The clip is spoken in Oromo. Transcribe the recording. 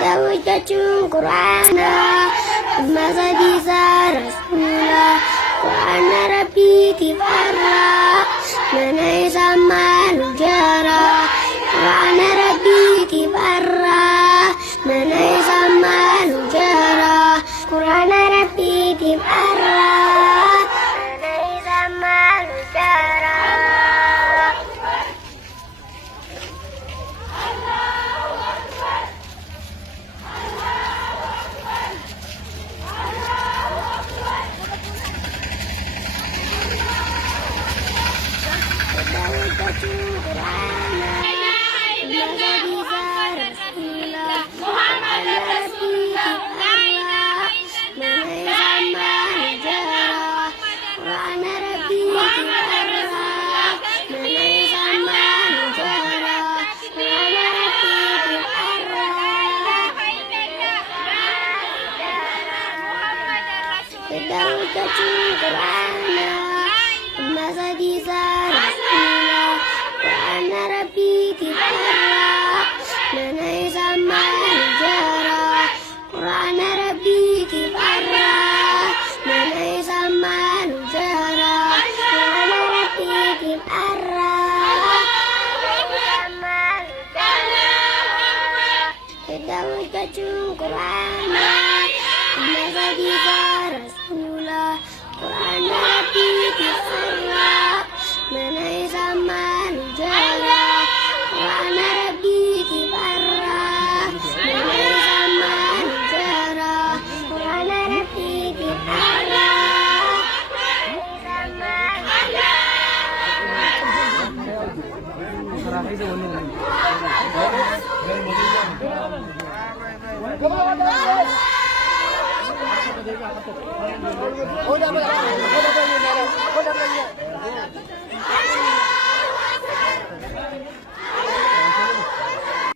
Dawjatu Qur'ana Masa bisa Rasulullah Qur'ana Rabbi tifarra Manai sama lujara Qur'ana Rabbi tifarra Manai sama lujara Qur'ana Rabbi tifarra Manai sama lujara